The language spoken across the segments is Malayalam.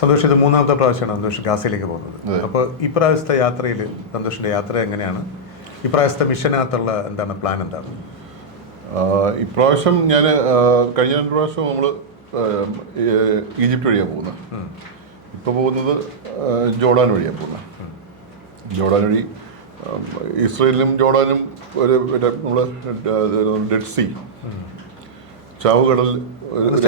സന്തോഷ്, ഇത് മൂന്നാമത്തെ പ്രാവശ്യമാണ് സന്തോഷ് ഗാസയിലേക്ക് പോകുന്നത്. അപ്പോൾ ഇപ്രാവശ്യത്തെ യാത്രയിൽ സന്തോഷിൻ്റെ യാത്ര എങ്ങനെയാണ്? ഇപ്രാവശ്യത്തെ മിഷനകത്തുള്ള എന്താണ് പ്ലാൻ? എന്താണ് ഇപ്രാവശ്യം? ഞാൻ കഴിഞ്ഞ 2 പ്രാവശ്യം നമ്മൾ ഈജിപ്റ്റ് വഴിയാണ് പോകുന്നത്. ഇപ്പോൾ പോകുന്നത് ജോർഡാൻ വഴിയാണ് പോകുന്നത്. ജോർഡാൻ വഴി ഇസ്രയേലിനും ജോർഡാനും ഒരു നമ്മൾ ഡെഡ് സീ, ചാവുകടൽ.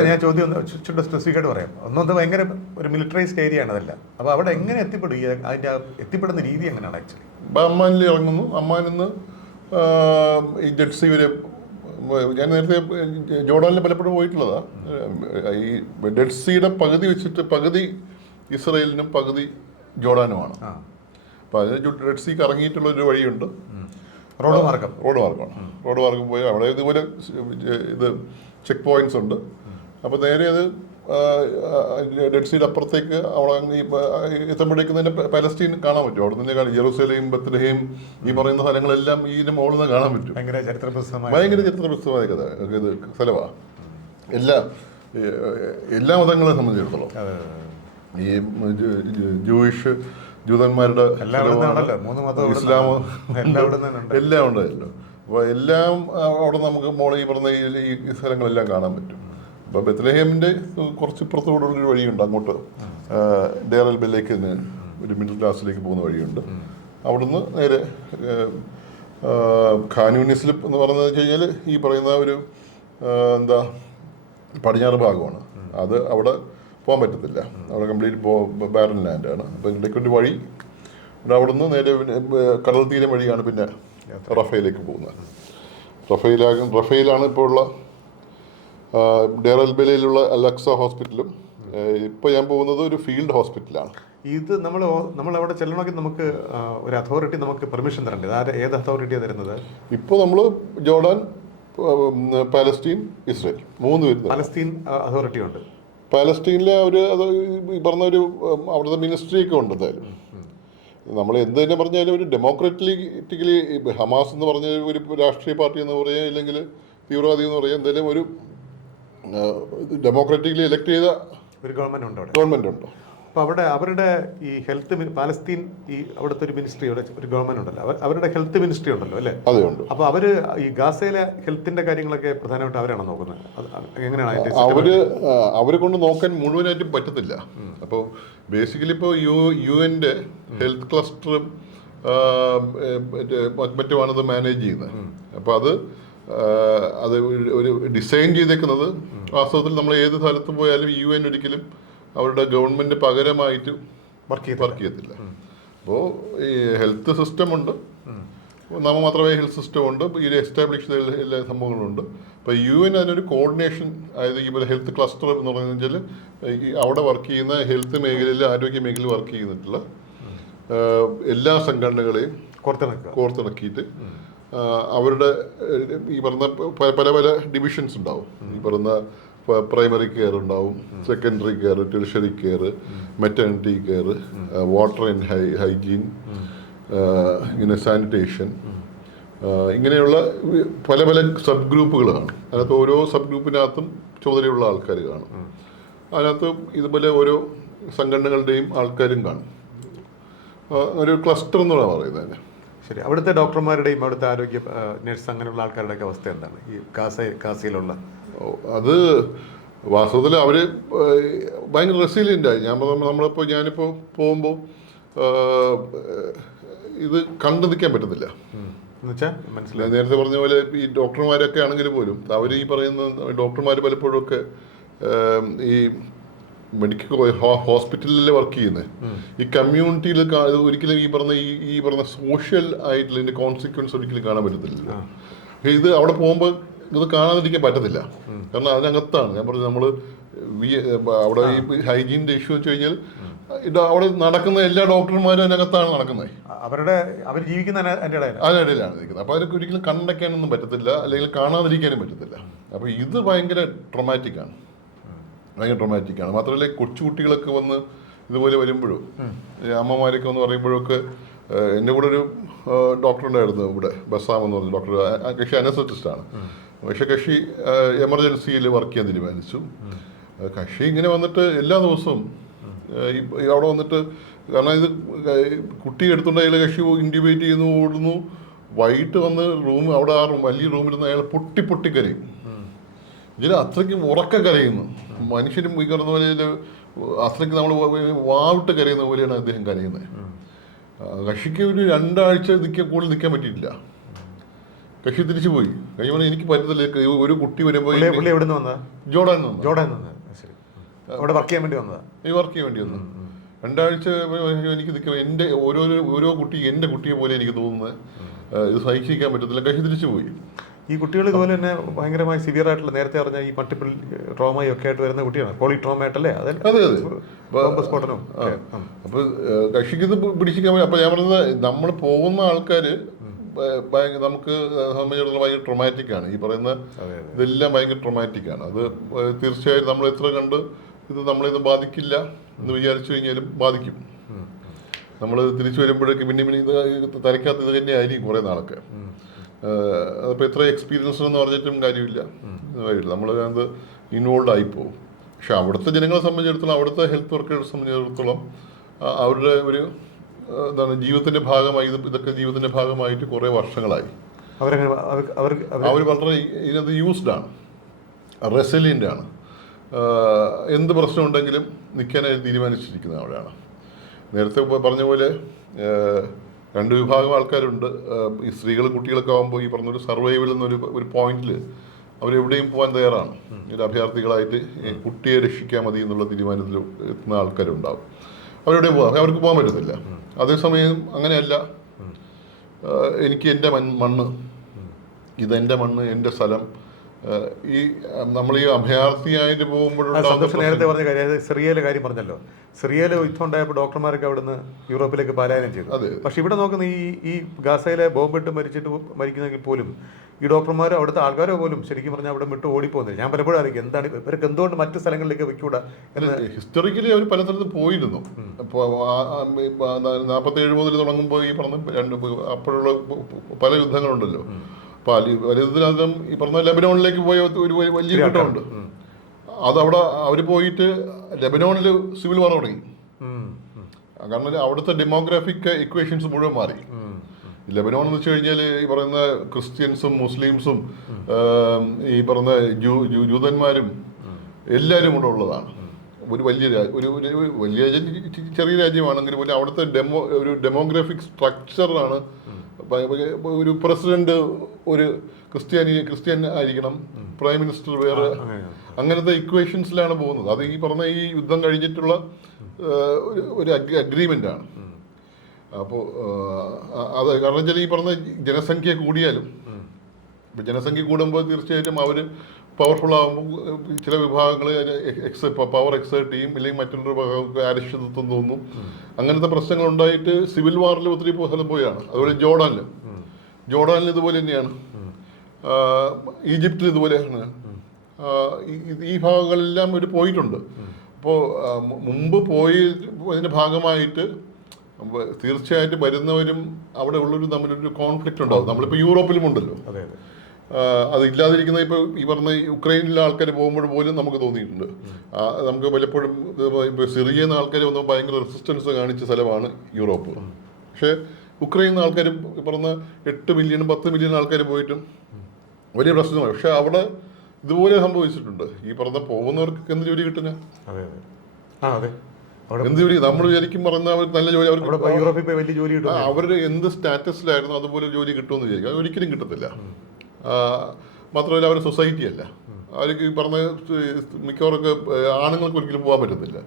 ഞാൻ ചോദ്യം ചുറ്റും സ്പെസിഫിക്കായിട്ട് പറയാം. ഒന്നത് ഭയങ്കര ഒരു മിലിറ്ററൈസ്ഡ് ഏരിയ ആണ് അതല്ല. അപ്പോൾ അവിടെ എങ്ങനെ എത്തിപ്പെടും? അതിൻ്റെ എത്തിപ്പെടുന്ന രീതി എങ്ങനെയാണ് ആക്ച്വലി? അമ്മാനിൽ ഇറങ്ങുന്നു. അമ്മാനിൽ നിന്ന് ഈ ഡെഡ് സീ വരെ. ഞാൻ നേരത്തെ ജോർഡാനിൽ പലപ്പോഴും പോയിട്ടുള്ളതാണ്. ഈ ഡെഡ് സീയുടെ പകുതി വെച്ചിട്ട് പകുതി ഇസ്രയേലിനും പകുതി ജോർഡാനുമാണ്. അപ്പോൾ അതിന് ഡെഡ് സീക്ക് ഇറങ്ങിയിട്ടുള്ളൊരു വഴിയുണ്ട്. റോഡ് മാർഗമാണ്. റോഡ് മാർഗം പോയി അവിടെ ഇതുപോലെ ഇത് ചെക്ക് പോയിന്റ്സ് ഉണ്ട്. അപ്പോൾ നേരെ അത് ഡെഡ് സീയുടെ അപ്പുറത്തേക്ക് അവിടെ എത്തുമ്പോഴേക്കും തന്നെ പാലസ്തീൻ കാണാൻ പറ്റും. അവിടെ നിന്ന് കാണാം. ജെറൂസലേം, ബത്ലഹേം, ഈ പറയുന്ന സ്ഥലങ്ങളെല്ലാം ഇതിൻ്റെ മുകളിൽ നിന്ന് കാണാൻ പറ്റും. ഭയങ്കര ചരിത്രപ്രസിദ്ധമായ കഥ ഇത് സ്ഥലമാണ്. എല്ലാ മതങ്ങളെ സംബന്ധിച്ചിടത്തോളം ഈ ജൂതന്മാരുടെ, ഇസ്ലാം എല്ലാം ഉണ്ടല്ലോ. അപ്പോൾ എല്ലാം അവിടെ നമുക്ക് ഈ പറഞ്ഞ ഈ സ്ഥലങ്ങളെല്ലാം കാണാൻ പറ്റും. അപ്പോൾ ബത്ലഹേമിൻ്റെ കുറച്ച് ഇപ്പുറത്തോടുള്ളൊരു വഴിയുണ്ട്. അങ്ങോട്ട് ഡെയർ എൽ ബെല്ലേക്ക് തന്നെ ഒരു മിഡിൽ ക്ലാസ്സിലേക്ക് പോകുന്ന വഴിയുണ്ട്. അവിടുന്ന് നേരെ ഖാൻ യൂനിസിൽ എന്ന് പറയുന്നത് വെച്ച് കഴിഞ്ഞാൽ ഈ പറയുന്ന ഒരു പടിഞ്ഞാറ് ഭാഗമാണ്. അത് അവിടെ പോകാൻ പറ്റത്തില്ല. അവിടെ കംപ്ലീറ്റ് ബാരൻ ലാൻഡാണ്. അപ്പോൾ ഇതിലേക്കൊരു വഴി അവിടുന്ന് നേരെ കടൽ തീരം വഴിയാണ് പിന്നെ റഫേലേക്ക് പോകുന്നത്. റഫേലാണ് ഇപ്പോൾ ഉള്ള ഡെയർ എൽ ബെലയിലുള്ള അലക്സ ഹോസ്പിറ്റലും. ഇപ്പോൾ ഞാൻ പോകുന്നത് ഒരു ഫീൽഡ് ഹോസ്പിറ്റലാണ്. ഇത് നമ്മൾ അവിടെ ചെല്ലണമെങ്കിൽ നമുക്ക് ഒരു അതോറിറ്റി നമുക്ക് പെർമിഷൻ തരണ്ടേ? ഏത് അതോറിറ്റിയാണ് തരുന്നത്? ഇപ്പോൾ നമ്മൾ ജോർഡാൻ, പാലസ്തീൻ, ഇസ്രയേൽ 3 പേരും. പാലസ്തീൻ അതോറിറ്റി ഉണ്ട്. പാലസ്തീനിലെ അത് ഈ പറഞ്ഞ ഒരു അവിടുത്തെ മിനിസ്ട്രിയൊക്കെ ഉണ്ട്. എന്തായാലും നമ്മൾ എന്ത് തന്നെ പറഞ്ഞാലും ഒരു ഡെമോക്രാറ്റിക്കലി ഹമാസ് എന്ന് പറഞ്ഞ ഒരു രാഷ്ട്രീയ പാർട്ടി എന്ന് പറയുക, ഇല്ലെങ്കിൽ തീവ്രവാദി എന്ന് പറയുക, എന്തായാലും ഒരു ഡെമോക്രാറ്റിക്കലി ഇലക്ട് ചെയ്ത ഒരു ഗവൺമെൻറ് ഉണ്ട്. അപ്പോൾ അവിടെ അവരുടെ ഈ ഹെൽത്ത് പാലസ്തീൻ ഈ അവിടുത്തെ ഒരു മിനിസ്ട്രി, ഒരു ഗവൺമെൻറ് ഉണ്ടല്ലോ, അവരുടെ ഹെൽത്ത് മിനിസ്ട്രി ഉണ്ടല്ലോ അല്ലേ? അതെ, ഉണ്ട്. അപ്പോൾ അവർ ഈ ഗാസയിലെ ഹെൽത്തിൻ്റെ കാര്യങ്ങളൊക്കെ പ്രധാനമായിട്ട് അവരാണ് നോക്കുന്നത്. എങ്ങനെയാണ് അവരെ കൊണ്ട് നോക്കാൻ മുഴുവനായിട്ടും പറ്റത്തില്ല. അപ്പോൾ ബേസിക്കലി ഇപ്പോൾ UN-ന്റെ ഹെൽത്ത് ക്ലസ്റ്ററും മറ്റുമാണ് അത് മാനേജ് ചെയ്യുന്നത്. അപ്പോൾ അത് ഒരു ഡിസൈൻ ചെയ്തേക്കുന്നത് വാസ്തവത്തിൽ നമ്മൾ ഏത് സ്ഥലത്ത് പോയാലും UN ഒരിക്കലും അവരുടെ ഗവൺമെൻറ് പകരമായിട്ട് വർക്ക് ചെയ്യത്തില്ല. അപ്പോൾ ഈ ഹെൽത്ത് സിസ്റ്റമുണ്ട്, നമ്മൾ മാത്രമേ ഹെൽത്ത് സിസ്റ്റം ഉണ്ട്, ഈ എസ്റ്റാബ്ലിഷ് ചെയ്ത എല്ലാ സംഭവങ്ങളുണ്ട്. അപ്പോൾ UN അതിനൊരു കോർഡിനേഷൻ, അതായത് ഈ ഹെൽത്ത് ക്ലസ്റ്റർ എന്ന് പറഞ്ഞു വെച്ചാൽ അവിടെ വർക്ക് ചെയ്യുന്ന ഹെൽത്ത് മേഖലയിൽ, ആരോഗ്യ മേഖലയിൽ വർക്ക് ചെയ്തിട്ടുള്ള എല്ലാ സംഘടനകളെയും കോർത്തിണക്കിയിട്ട് അവരുടെ ഈ പറഞ്ഞ പല പല ഡിവിഷൻസ് ഉണ്ടാവും. ഈ പറഞ്ഞ പ്രൈമറി കെയർ ഉണ്ടാവും, secondary care, tertiary care, maternity care, water and hygiene, ഇങ്ങനെ സാനിറ്റേഷൻ, ഇങ്ങനെയുള്ള പല പല സബ് ഗ്രൂപ്പുകളാണ്. അതിനകത്ത് ഓരോ സബ് ഗ്രൂപ്പിനകത്തും ചുമതലയുള്ള ആൾക്കാർ കാണും. അതിനകത്ത് ഇതുപോലെ ഓരോ സംഘടനകളുടെയും ആൾക്കാരും കാണും. ഒരു ക്ലസ്റ്റർ എന്നാണ് പറയുന്നത്. ശരി. അവിടുത്തെ ഡോക്ടർമാരുടെയും അവിടുത്തെ ആരോഗ്യ നഴ്സ് അങ്ങനെയുള്ള ആൾക്കാരുടെയൊക്കെ അവസ്ഥ എന്താണ് ഈ ഗാസയിലുള്ള? അത് വാസ്തവത്തിൽ അവർ ഭയങ്കര റെസിലിയൻ്റായി. ഞാനിപ്പോൾ പോകുമ്പോൾ ഇത് കണ്ടു നിൽക്കാൻ പറ്റത്തില്ല. മനസ്സിലായി. നേരത്തെ പറഞ്ഞ പോലെ ഈ ഡോക്ടർമാരൊക്കെ ആണെങ്കിൽ പോലും അവർ ഈ പറയുന്ന ഡോക്ടർമാർ പലപ്പോഴൊക്കെ ഈ മെഡിക്കൽ ഹോസ്പിറ്റലിൽ വർക്ക് ചെയ്യുന്നത് ഈ കമ്മ്യൂണിറ്റിയിൽ ഒരിക്കലും ഈ പറഞ്ഞ സോഷ്യൽ ആയിട്ടുള്ള ഇതിൻ്റെ കോൺസിക്വൻസ് ഒരിക്കലും കാണാൻ പറ്റത്തില്ല. ഇത് അവിടെ പോകുമ്പോൾ ഇത് കാണാതിരിക്കാൻ പറ്റത്തില്ല. കാരണം അതിനകത്താണ് ഞാൻ പറഞ്ഞത്. നമ്മൾ അവിടെ ഈ ഹൈജീനിൻ്റെ ഇഷ്യൂ വെച്ച് കഴിഞ്ഞാൽ അവിടെ നടക്കുന്ന എല്ലാ ഡോക്ടർമാരും അതിനകത്താണ് നടക്കുന്നത്. അവർ ജീവിക്കുന്ന അതിനിടയിലാണ് നിൽക്കുന്നത്. അപ്പോൾ അവർക്ക് ഒരിക്കലും കണ്ടയ്ക്കാനൊന്നും പറ്റത്തില്ല, അല്ലെങ്കിൽ കാണാതിരിക്കാനും പറ്റത്തില്ല. അപ്പോൾ ഇത് ഭയങ്കര ട്രൊമാറ്റിക്കാണ്. മാത്രമല്ല കൊച്ചുകുട്ടികളൊക്കെ വന്ന് ഇതുപോലെ വരുമ്പോഴും അമ്മമാരൊക്കെ വന്ന് പറയുമ്പോഴൊക്കെ എൻ്റെ കൂടെ ഒരു ഡോക്ടർ ഉണ്ടായിരുന്നു ഇവിടെ, ബസാം എന്ന് പറഞ്ഞ ഡോക്ടർ. കക്ഷി അനസ്തറ്റിസ്റ്റാണ്. പക്ഷെ കക്ഷി എമർജൻസിയിൽ വർക്ക് ചെയ്യാൻ തീരുമാനിച്ചു. കക്ഷി ഇങ്ങനെ വന്നിട്ട് എല്ലാ ദിവസവും അവിടെ വന്നിട്ട്, കാരണം ഇത് കുട്ടി എടുത്തുകൊണ്ട് അയാൾ കക്ഷി ഇൻക്യുബേറ്റ് ചെയ്യുന്നു, ഓടുന്നു. വൈകിട്ട് വന്ന് അവിടെ ആ വലിയ റൂമിൽ അയാൾ പൊട്ടി പൊട്ടി കരയും. ഇതിൽ അത്രയ്ക്കും ഉറക്കം കരയുന്നു. മനുഷ്യരും ഈ പറഞ്ഞ പോലെ അത്രയ്ക്ക് നമ്മൾ വാവിട്ട് കരയുന്ന പോലെയാണ് അദ്ദേഹം കരയുന്നത്. കക്ഷിക്ക് ഒരു 2 ആഴ്ച കൂടുതൽ നിൽക്കാൻ പറ്റിയിട്ടില്ല. കക്ഷി തിരിച്ചു പോയി. കഴിഞ്ഞ പറഞ്ഞാൽ എനിക്ക് പറ്റത്തില്ല. ഒരു കുട്ടി വരുമ്പോൾ ജോർഡാൻ വർക്ക് ചെയ്യാൻ വേണ്ടി വന്നതാ. വർക്ക് ചെയ്യാൻ വേണ്ടി വന്നു. 2 ആഴ്ച എനിക്ക് നിൽക്കാൻ എൻ്റെ ഓരോ കുട്ടി എൻ്റെ കുട്ടിയെ പോലെ എനിക്ക് തോന്നുന്നത്. ഇത് സഹിക്കാൻ പറ്റത്തില്ല. കക്ഷി തിരിച്ചു പോയി. ഈ കുട്ടികൾ ഇതുപോലെ തന്നെ ഭയങ്കരമായി സിവിയർ ആയിട്ടുള്ള, നേരത്തെ പറഞ്ഞ ഈ മൾട്ടിപ്പിൾ ട്രോമയും ഒക്കെ ആയിട്ട് വരുന്ന കുട്ടിയാണ്. പോളിട്രോമ ആയിട്ടല്ലേ? അതെ സ്ഫോടനവും. അപ്പൊ കക്ഷിക്ക് ഇത് പിടിച്ചിരിക്കാൻ പറ്റും. അപ്പൊ ഞാൻ പറഞ്ഞത്, നമ്മൾ പോകുന്ന ആൾക്കാര് നമുക്ക് സംബന്ധിച്ചിടത്തോളം ഭയങ്കര ട്രൊമാറ്റിക് ആണ്. ഈ പറയുന്ന ഇതെല്ലാം ഭയങ്കര ട്രൊമാറ്റിക് ആണ്. അത് തീർച്ചയായും നമ്മൾ എത്ര കണ്ട് ഇത് നമ്മളിത് ബാധിക്കില്ല എന്ന് വിചാരിച്ചു കഴിഞ്ഞാലും ബാധിക്കും. നമ്മൾ തിരിച്ചു വരുമ്പോഴേക്കും പിന്നെ ഇത് തലയ്ക്കകത്ത് ഇത് തന്നെ ആയിരിക്കും കുറേ നാളൊക്കെ. അതിപ്പോൾ എത്ര എക്സ്പീരിയൻസ് എന്ന് പറഞ്ഞിട്ടും കാര്യമില്ല. നമ്മൾ അത് ഇൻവോൾവ് ആയിപ്പോവും. പക്ഷെ അവിടുത്തെ ജനങ്ങളെ സംബന്ധിച്ചിടത്തോളം, അവിടുത്തെ ഹെൽത്ത് വർക്കേഴ്സിനെ സംബന്ധിച്ചിടത്തോളം അവരുടെ ഒരു എന്താണ് ജീവിതത്തിന്റെ ഭാഗമായി, ഇതൊക്കെ ജീവിതത്തിന്റെ ഭാഗമായിട്ട് കുറേ വർഷങ്ങളായി. അവർ വളരെ ഇതിനകത്ത് യൂസ്ഡ് ആണ്, റെസിലിയൻ്റ് ആണ്. എന്ത് പ്രശ്നം ഉണ്ടെങ്കിലും നിൽക്കാനായി തീരുമാനിച്ചിരിക്കുന്ന അവിടെയാണ്. നേരത്തെ പറഞ്ഞ പോലെ 2 വിഭാഗം ആൾക്കാരുണ്ട്. ഈ സ്ത്രീകളും കുട്ടികളൊക്കെ ആകുമ്പോൾ ഈ പറഞ്ഞൊരു സർവൈവൽ എന്നൊരു പോയിന്റിൽ അവരെവിടെയും പോകാൻ തയ്യാറാണ്. ഒരു അഭയാർത്ഥികളായിട്ട് കുട്ടിയെ രക്ഷിക്കാൻ മതി എന്നുള്ള തീരുമാനത്തിൽ എത്തുന്ന ആൾക്കാരുണ്ടാവും. അവരെവിടെയും പോകാം, അവർക്ക് പോകാൻ പറ്റത്തില്ല. അതേസമയം അങ്ങനെയല്ല. എനിക്ക് എൻ്റെ മണ്ണ്, ഇതെൻ്റെ മണ്ണ്, എൻ്റെ സ്ഥലം. ഈ നമ്മൾ ഈ അഭയാർത്ഥിയായിട്ട് പോകുമ്പോഴും നേരത്തെ പറഞ്ഞ കാര്യം, സിറിയയിലെ കാര്യം പറഞ്ഞല്ലോ. സിറിയയിലെ യുദ്ധം ഉണ്ടായപ്പോൾ ഡോക്ടർമാരൊക്കെ അവിടുന്ന് യൂറോപ്പിലേക്ക് പലായനം ചെയ്തു. പക്ഷെ ഇവിടെ നോക്കുന്ന ഈ ഗാസയിലെ ബോംബിട്ട് മരിക്കുന്നെങ്കിൽ പോലും ഈ ഡോക്ടർമാരോ അവിടുത്തെ ആൾക്കാരോ പോലും ശരിക്കും പറഞ്ഞാൽ അവിടെ വിട്ട് ഓടിപ്പോകുന്നില്ല. ഞാൻ പലപ്പോഴും അറിയിക്കും എന്താണ് ഇവർക്ക് എന്തുകൊണ്ട് മറ്റു സ്ഥലങ്ങളിലേക്ക് വെക്കൂടാ എന്ന്. ഹിസ്റ്ററിക്കലി അവർ പല സ്ഥലത്തും പോയിരുന്നു. അപ്പോൾ 47 മുതൽ തുടങ്ങുമ്പോൾ ഈ പറഞ്ഞ അപ്പോഴുള്ള പല യുദ്ധങ്ങളുണ്ടല്ലോ. വലുതിനകം ഈ പറഞ്ഞ ലെബനോണിലേക്ക് പോയ ഒരു വലിയ കൂട്ടമുണ്ട്. അതവിടെ അവർ പോയിട്ട് ലെബനോണിൽ സിവിൽ വാർ തുടങ്ങി. കാരണം അവിടുത്തെ ഡെമോഗ്രാഫിക് ഇക്വേഷൻസ് മുഴുവൻ മാറി. ലെബനോൺ എന്ന് വെച്ച് കഴിഞ്ഞാൽ ഈ പറയുന്ന ക്രിസ്ത്യൻസും മുസ്ലിംസും ഈ പറഞ്ഞ ജൂതന്മാരും എല്ലാവരും കൂടെ ഉള്ളതാണ്. ഒരു വലിയ വലിയ ചെറിയ രാജ്യമാണെങ്കിൽ പോലും അവിടുത്തെ ഡെമോഗ്രാഫിക് സ്ട്രക്ചറാണ്. ഒരു പ്രസിഡന്റ് ഒരു ക്രിസ്ത്യൻ ആയിരിക്കണം, പ്രൈം മിനിസ്റ്റർ വേറെ, അങ്ങനത്തെ ഇക്വേഷൻസിലാണ് പോകുന്നത്. അത് ഈ പറഞ്ഞ ഈ യുദ്ധം കഴിഞ്ഞിട്ടുള്ള ഒരു അഗ്രിമെന്റ് ആണ്. അപ്പോൾ അത് കാരണം വെച്ചാൽ ഈ പറഞ്ഞ ജനസംഖ്യ കൂടിയാലും, ഇപ്പം ജനസംഖ്യ കൂടുമ്പോൾ തീർച്ചയായിട്ടും അവർ പവർഫുൾ ആകുമ്പോൾ ചില വിഭാഗങ്ങൾ പവർ എക്സേർട്ട് ചെയ്യും, ഇല്ലെങ്കിൽ മറ്റുള്ളൊരു വിഭാഗങ്ങൾക്ക് അരക്ഷിതത്വം തോന്നും. അങ്ങനത്തെ പ്രശ്നങ്ങൾ ഉണ്ടായിട്ട് സിവിൽ വാറിൽ ഒത്തിരി സ്ഥലം പോയാണ്. അതുപോലെ ജോർഡാനിൽ ഇതുപോലെ തന്നെയാണ്, ഈജിപ്തിൽ ഇതുപോലെയാണ്. ഈ ഭാഗങ്ങളെല്ലാം ഒരു പോയിട്ടുണ്ട്. അപ്പോൾ മുമ്പ് അതിൻ്റെ ഭാഗമായിട്ട് തീർച്ചയായിട്ടും വരുന്നവരും അവിടെ ഉള്ളൊരു തമ്മിലൊരു കോൺഫ്ലിക്റ്റ് ഉണ്ടാവും. നമ്മളിപ്പോൾ യൂറോപ്പിലും ഉണ്ടല്ലോ. അതില്ലാതിരിക്കുന്ന ഇപ്പോൾ ഈ പറഞ്ഞ യുക്രൈനിലെ ആൾക്കാർ പോകുമ്പോൾ പോലും നമുക്ക് തോന്നിയിട്ടുണ്ട്. നമുക്ക് പലപ്പോഴും ഇപ്പോൾ സിറിയയിൽ നിന്ന് ആൾക്കാർ വന്ന് ഭയങ്കര റെസിസ്റ്റൻസ് കാണിച്ച സ്ഥലമാണ് യൂറോപ്പ്. പക്ഷേ യുക്രൈനിൽ നിന്ന് ആൾക്കാർ പറഞ്ഞ 8 മില്യൺ 10 മില്യൺ ആൾക്കാർ പോയിട്ടും വലിയ പ്രശ്നമാണ്. പക്ഷെ അവിടെ ഇതുപോലെ സംഭവിച്ചിട്ടുണ്ട്. ഈ പറഞ്ഞ പോകുന്നവർക്ക് എന്ത് ജോലി കിട്ടുന്ന, എന്ത് ജോലി നമ്മൾ വിചാരിക്കും പറഞ്ഞ നല്ല ജോലി അവർക്ക് അവരുടെ എന്ത് സ്റ്റാറ്റസിലായിരുന്നു അതുപോലെ ജോലി കിട്ടുമെന്ന് വിചാരിക്കും. അത് ഒരിക്കലും കിട്ടത്തില്ല. മാത്രമല്ല അവർ സൊസൈറ്റി അല്ല. അവർക്ക് ഈ പറഞ്ഞ മിക്കവാറൊക്കെ ആണുങ്ങൾക്ക് ഒരിക്കലും പോകാൻ പറ്റത്തില്ല.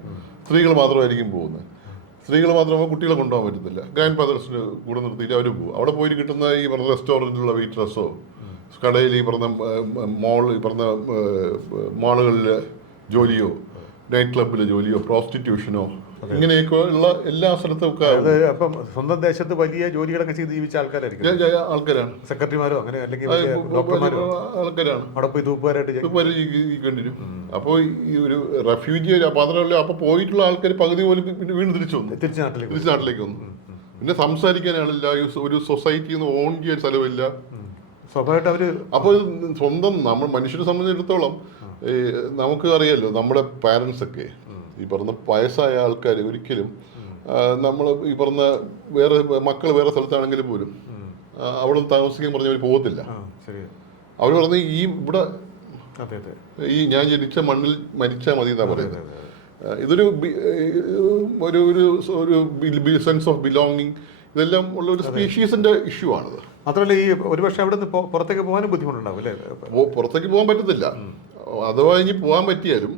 സ്ത്രീകൾ മാത്രമായിരിക്കും പോകുന്നത്. സ്ത്രീകൾ മാത്രമേ കുട്ടികളെ കൊണ്ടുപോകാൻ പറ്റത്തില്ല. ഗ്രാൻഡ് ഫാദേഴ്സിന് കൂടെ നിർത്തിയിട്ട് അവർ പോകും. അവിടെ പോയിട്ട് കിട്ടുന്ന ഈ പറഞ്ഞ റെസ്റ്റോറൻറ്റിലുള്ള വെയിറ്റ്രസ്സോ, കടയിൽ ഈ പറഞ്ഞ മാളുകളിലെ ജോലിയോ, നൈറ്റ് ക്ലബിലെ ജോലിയോ, പ്രോസ്റ്റിറ്റ്യൂഷനോ, ഇങ്ങനെയൊക്കെ ഉള്ള എല്ലാ സ്ഥലത്തും അപ്പം സ്വന്തം ദേശത്ത് വലിയ ജോലികളൊക്കെ ചെയ്ത് ജീവിച്ച ആൾക്കാരാണ്. സെക്രട്ടറിമാരോ അങ്ങനെ അല്ലെങ്കിൽ ആൾക്കാരാണ് അവിടെ പോയി തൂപ്പുകാരായിട്ട് ജീവിക്കേണ്ടിരും. അപ്പോൾ ഈ ഒരു റെഫ്യൂജി മാത്രമല്ല, അപ്പൊ പോയിട്ടുള്ള ആൾക്കാർ പകുതി പോലും വീണ്ടും തിരിച്ചു നാട്ടിലേക്ക് വന്നു. പിന്നെ സംസാരിക്കാനാണില്ല, ഒരു സൊസൈറ്റിയിൽ നിന്ന് ഓൺ ചെയ്യാൻ സ്ഥലമില്ല. സ്വാഭാവികമായിട്ട് അവര് അപ്പോൾ സ്വന്തം നമ്മൾ മനുഷ്യരെ സംബന്ധിച്ചിടത്തോളം നമുക്ക് അറിയാലോ, നമ്മുടെ പാരൻസ് ഒക്കെ ഈ പറഞ്ഞ വയസ്സായ ആൾക്കാർ ഒരിക്കലും നമ്മൾ ഈ പറഞ്ഞ വേറെ മക്കൾ വേറെ സ്ഥലത്താണെങ്കിലും പോലും അവിടെ താമസിക്കാൻ പറഞ്ഞവർ പോകത്തില്ല. അവർ പറഞ്ഞ് ഈ ഇവിടെ ഈ ഞാൻ ജനിച്ച മണ്ണിൽ മരിച്ചാൽ മതി എന്നാ പറയുന്നത്. ഇതൊരു ഒരു ഒരു സെൻസ് ഓഫ് ബിലോങ്ങിങ്, ഇതെല്ലാം ഉള്ള ഒരു സ്പീഷീസിന്റെ ഇഷ്യൂ ആണത്. മാത്രമല്ല ഈ ഒരുപക്ഷെ അവിടെ നിന്ന് പുറത്തേക്ക് പോകാനും ബുദ്ധിമുട്ടുണ്ടാവും അല്ലേ? പുറത്തേക്ക് പോകാൻ പറ്റത്തില്ല. അഥവാ ഇനി പോകാൻ പറ്റിയാലും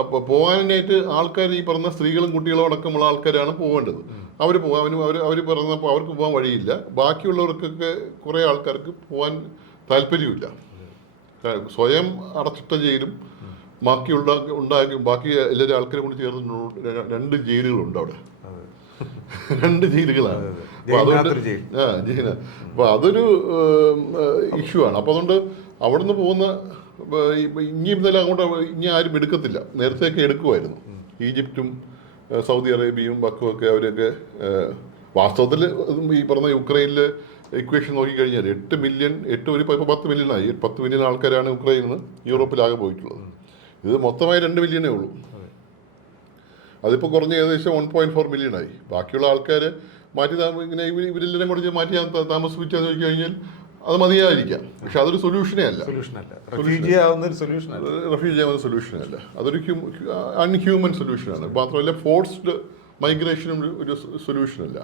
അപ്പോൾ പോകാനായിട്ട് ആൾക്കാർ ഈ പറഞ്ഞ സ്ത്രീകളും കുട്ടികളും അടക്കമുള്ള ആൾക്കാരാണ് പോകേണ്ടത്. അവർ പോകാനും അവർ പറഞ്ഞപ്പോൾ അവർക്ക് പോകാൻ വഴിയില്ല. ബാക്കിയുള്ളവർക്കൊക്കെ കുറേ ആൾക്കാർക്ക് പോകാൻ താല്പര്യമില്ല. സ്വയം അടച്ചിട്ട ജയിലും ബാക്കി ബാക്കി എല്ലാവരും ആൾക്കാരെ കൂടി ചേർന്ന് 2 ജയിലുകളുണ്ട് അവിടെ. 2 ജയിലുകളാണ്. അപ്പോൾ അതുകൊണ്ട് ജയില. അപ്പോൾ അതൊരു ഇഷ്യൂ ആണ്. അപ്പോൾ അതുകൊണ്ട് അവിടെ നിന്ന് പോകുന്ന ഇനി ഇന്നലെ അങ്ങോട്ട് ഇനി ആരും എടുക്കത്തില്ല. നേരത്തെയൊക്കെ എടുക്കുമായിരുന്നു. ഈജിപ്തും സൗദി അറേബ്യയും ബക്കുമൊക്കെ അവരൊക്കെ വാസ്തവത്തിൽ ഈ പറഞ്ഞ യുക്രൈനിൽ ഇക്വേഷൻ നോക്കിക്കഴിഞ്ഞാൽ 8 മില്യൺ ഇപ്പോൾ 10 മില്യണായി. 10 മില്യൺ ആൾക്കാരാണ് യുക്രൈനിൽ നിന്ന് യൂറോപ്പിലാകെ പോയിട്ടുള്ളത്. ഇത് മൊത്തമായി 2 മില്യണേ ഉള്ളൂ. അതിപ്പോൾ കുറഞ്ഞ ഏകദേശം 1.4 മില്യണായി. ബാക്കിയുള്ള ആൾക്കാർ മാറ്റി ഇങ്ങനെ ഇവരെല്ലാം കൂടി മാറ്റി താമസിപ്പിച്ചാന്ന് ചോദിച്ചു കഴിഞ്ഞാൽ അത് മതിയായിരിക്കാം. പക്ഷെ അതൊരു സൊല്യൂഷനേ അല്ല. റെഫ്യൂജി ആവുന്ന സൊല്യൂഷനേ അല്ല. അതൊരു അൺഹ്യൂമൻ സൊല്യൂഷനാണ്. മാത്രമല്ല ഫോഴ്സ്ഡ് മൈഗ്രേഷനും ഒരു സൊല്യൂഷനല്ല.